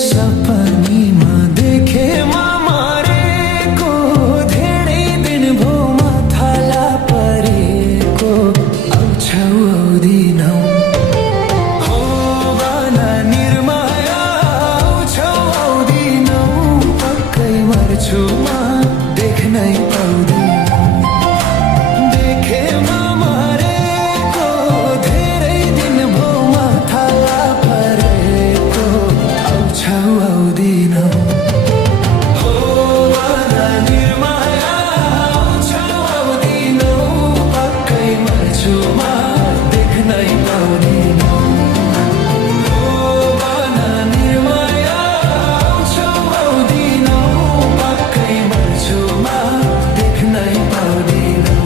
सपनीमा देखेमा मारेको धेरै दिन भो माथाला परेको आउँछौ आउँदिनौ हो बना निर्माया आउँछौ आउँदिनौ पक्कै मर्छु म देख्नै पाउँदिनौ देखेमा मारेको धेरै दिन भो माथाला परेको आउँछौ आउँदिनौ हो बना निर्माया आउँछौ आउँदिनौ पक्कै मर्छु म देख्नै पाउँदिनौ हो बना निर्माया आउँछौ आउँदिनौ पक्कै मर्छु म देख्नै पाउँदिनौ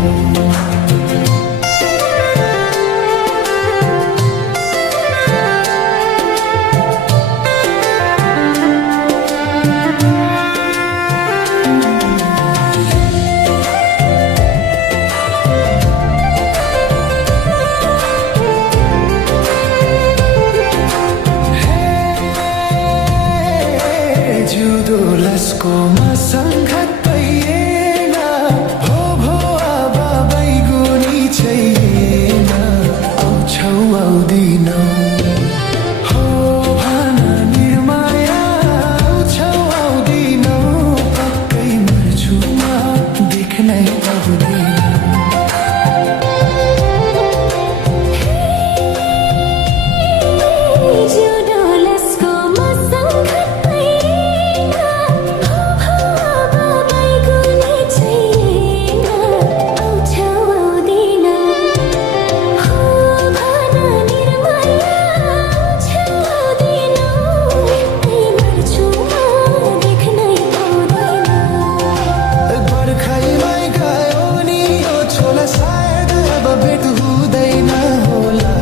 जुदो लस्को मसङ्घत पाइएन हो भो अब बैगुनी छैन आउँछौ आउँदिनौ हो भन निर्माया आउँछौ आउँदिनौ पक्कै मर्छु म देख्नै पाउँदिनौ सायद अब भेट हुँदैन होला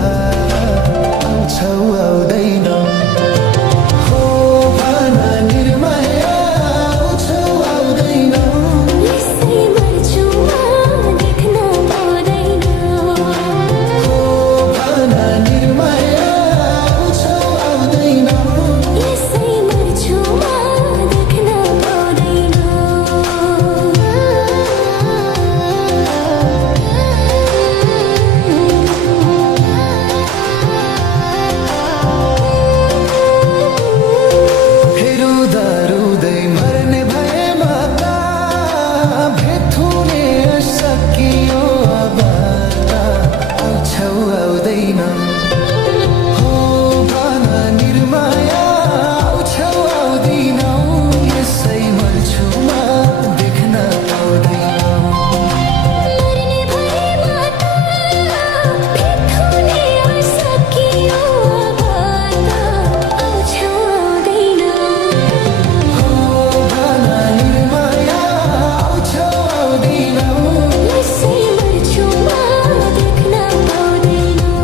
आउँछौ आउँदैनौ हो भन निर्माया आउँछौ आउँदैनौ यसै मर्छु म देख्न पाउँदैनौ हो भन निर्माया आउँछौ आउँदैनौ यसै मर्छु म देख्न पाउँदैनौ रुँदा रुँदै मर्ने भएमा त भेट हुने सकियो अब त आउँछौ आउँदैनौ हो भन निर्माया आउँछौ आउँदिनौ यसै मर्छु म देख्न पाउँदैनौ मर्ने भएमा त भेट हुने सकियो अब त आउँछौ आउँदैनौ हो भन निर्माया आउँछौ आउँदिनौ यसै मर्छु म देख्न पाउँदैनौ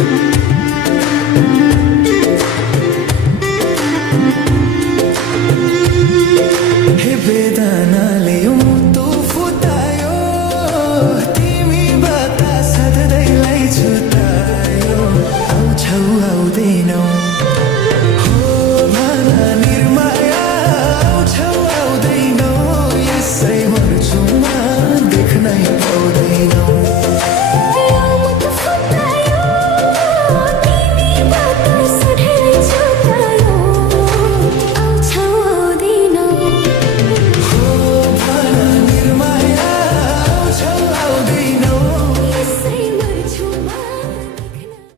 रे